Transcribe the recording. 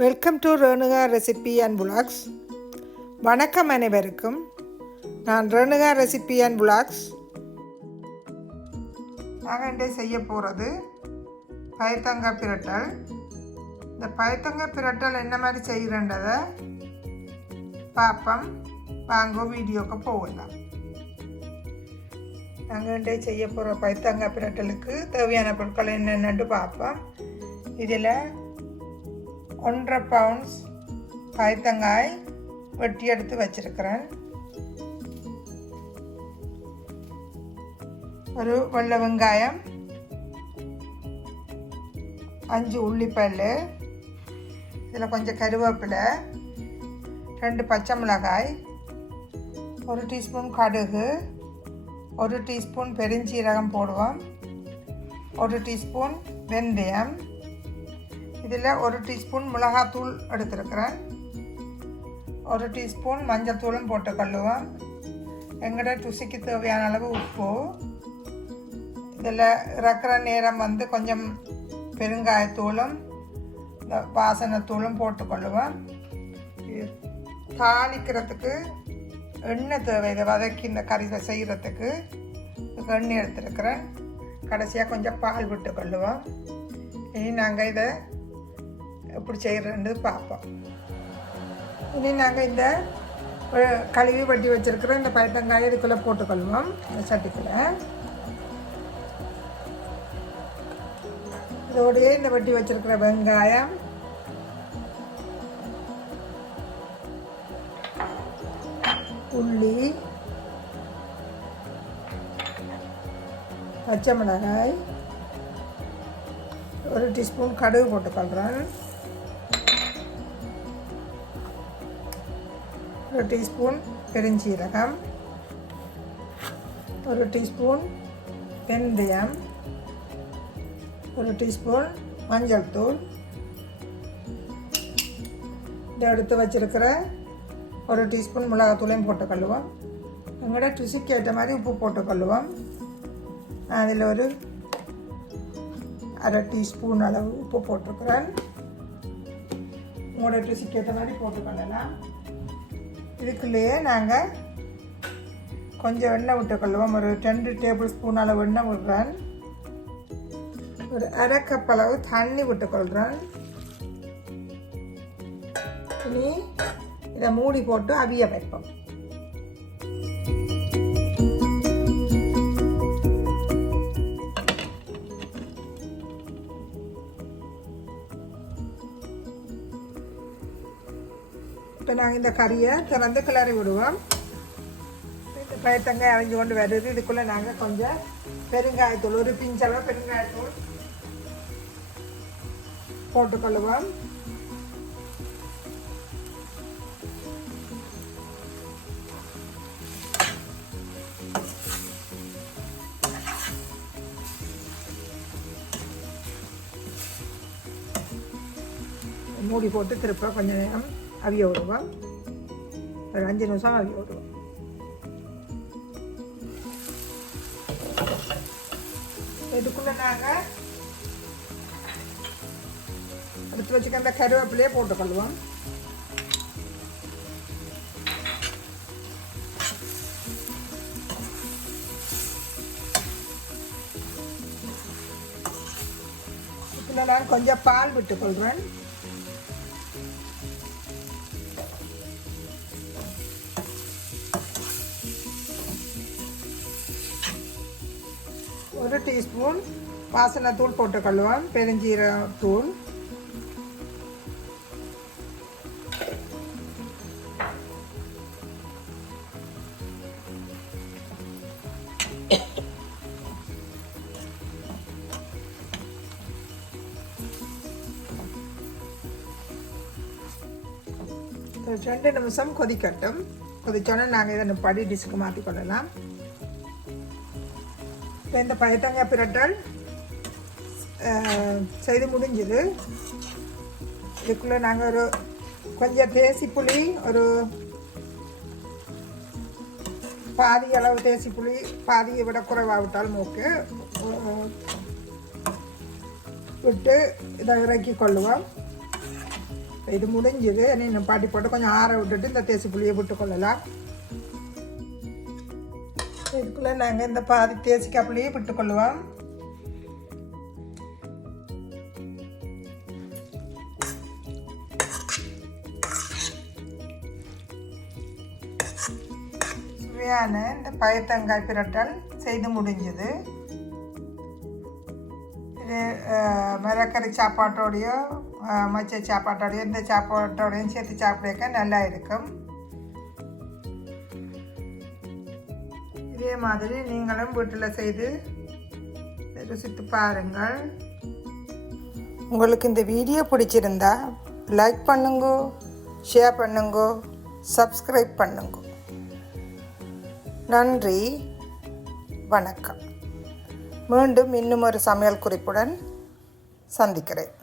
Welcome to Renuka recipe and vlogs வணக்கம் அனைவருக்கும். நான் ரேணுகா ரெசிபி அண்ட் புலாக்ஸ் நாங்கள் இன்றைய செய்ய போகிறது பயத்தங்காய் பிரட்டல். இந்த பயத்தங்காய் பிரட்டல் என்ன மாதிரி செய்கிறன்றதை பார்ப்போம் வாங்க வீடியோக்கு போகலாம். நாங்கள் இன்றைய செய்ய போகிற பயத்தங்காய் பிரட்டலுக்கு தேவையான பொருட்கள் என்னென்னு பார்ப்போம். இதில் ஒன்றரை பவுண்ட்ஸ் பயத்தங்காய் வெட்டி எடுத்து வச்சிருக்கிறேன். ஒரு வெள்ளை வெங்காயம் அஞ்சு உள்ளிப்பல் இதில் கொஞ்சம் கருவேப்பிலை ரெண்டு பச்சை மிளகாய் ஒரு டீஸ்பூன் கடுகு ஒரு டீஸ்பூன் பெருஞ்சீரகம் போடுவோம் ஒரு டீஸ்பூன் வெந்தயம் இதில் ஒரு டீஸ்பூன் மிளகாத்தூள் எடுத்துருக்கிறேன். ஒரு டீஸ்பூன் மஞ்சள் தூளும் போட்டு கழுவேன் எங்கள்கிட்ட ருசிக்கு தேவையான அளவு உப்பு. இதில் இறக்குற நேரம் வந்து கொஞ்சம் பெருங்காயத்தூளும் இந்த வாசனைத்தூளும் போட்டுக்கொள்ளுவேன் தாளிக்கிறதுக்கு எண்ணெய் தேவை. இதை வதக்கி இந்த கறி செய்கிறதுக்கு எண்ணெய் எடுத்துருக்கிறேன். கடைசியாக கொஞ்சம் பால் விட்டு கொள்ளுவோம் இனி நாங்கள் இதை எப்படி செய்கிறேன்னு பார்ப்போம். இனி நாங்கள் இந்த கழுவி வட்டி வச்சுருக்கிற இந்த பழத்தங்காயை இதுக்குள்ளே போட்டுக்கொள்வோம் இந்த சட்டிக்குள்ளே. இதோடையே இந்த வட்டி வச்சுருக்கிற வெங்காயம். உள்ளி பச்சை மிளகாய். ஒரு டீஸ்பூன் கடுகு போட்டுக்கொள்கிறேன் ஒரு டீஸ்பூன் பெருஞ்சீரகம் ஒரு டீஸ்பூன் வெந்தயம் ஒரு டீஸ்பூன் மஞ்சள் தூள். இதை எடுத்து வச்சுருக்கிற ஒரு டீஸ்பூன் மிளகாத்தூளையும் போட்டுக்கொள்ளுவோம். எங்களோட ருசிக்கு ஏற்ற மாதிரி உப்பு போட்டுக்கொள்ளுவோம். அதில் ஒரு அரை டீஸ்பூன் அளவு உப்பு போட்டிருக்கிறேன் உங்களோட ருசிக்கு ஏற்ற மாதிரி போட்டுக்கொள்ளலாம். இதுக்குள்ளேயே நாங்கள் கொஞ்சம் எண்ணெய் விட்டுக்கொள்வோம் ஒரு ரெண்டு டேபிள் ஸ்பூன் அளவு எண்ணெய் விடுறேன். ஒரு அரை கப் அளவு தண்ணி விட்டுக்கொள்கிறேன் இனி இதை மூடி போட்டு அவிய வைப்போம். இப்போ நாங்கள் இந்த கறியை திறந்து கிளறி விடுவோம். இந்த பயத்தங்காய் அரைஞ்சு கொண்டு வருது. இதுக்குள்ளே நாங்கள் கொஞ்சம் பெருங்காயத்தூள் ஒரு பிஞ்சளவு பெருங்காயத்தூள் போட்டுக்கொள்ளுவோம். மூடி போட்டு திருப்ப கொஞ்ச நேரம் அவிய விடுவோம் ஒரு அஞ்சு நிமிஷம் அவிய விடுவோம் இதுக்குள்ள நாங்கள் எடுத்து வச்சுக்க அந்த கருவேப்பிலையே போட்டுக்கொள்வோம். இதில் நான் கொஞ்சம் பால் விட்டுக்கொள்கிறேன் ஒரு டீஸ்பூன் வாசனை தூள் போட்டுக்கொள்வோம் பெருஞ்சீர தூள் ரெண்டு நிமிஷம் கொதிக்கட்டும் கொதிச்சோன்னே நாங்கள் இதை படி டிஸ்க்கு மாற்றி கொள்ளலாம் இப்போ இந்த பயத்தங்காய் பிரட்டல் செய்து முடிஞ்சுது. இதுக்குள்ளே நாங்கள் ஒரு கொஞ்சம் தேசி புளி ஒரு பாதி அளவு தேசி புளி பாதியை விட குறைவாக விட்டாலும் ஓகே விட்டு இதை இறக்கி கொள்ளுவோம். இது முடிஞ்சது. இன்னும் பாட்டி போட்டு கொஞ்சம் ஆற விட்டுட்டு இந்த தேசி புளியை விட்டு கொள்ளலாம். இதுக்குள்ளே நாங்கள் இந்த பாதி தேசிக்காய் புளியை விட்டு சுவையான இந்த பயத்தங்காய் பிரட்டல் செய்து முடிஞ்சது. இது மிளகறி சாப்பாட்டோடையோ மச்ச சாப்பாட்டோடையோ இந்த சாப்பாட்டோடையும் சேர்த்து சாப்பிடக்க நல்லா இருக்கும். இதே மாதிரி நீங்களும் வீட்டில் செய்து ருசித்து பாருங்கள். உங்களுக்கு இந்த வீடியோ பிடிச்சிருந்தா லைக் பண்ணுங்கோ ஷேர் பண்ணுங்கோ சப்ஸ்கிரைப் பண்ணுங்க. நன்றி வணக்கம். மீண்டும் இன்னும் ஒரு சமையல் குறிப்புடன் சந்திக்கிறேன்.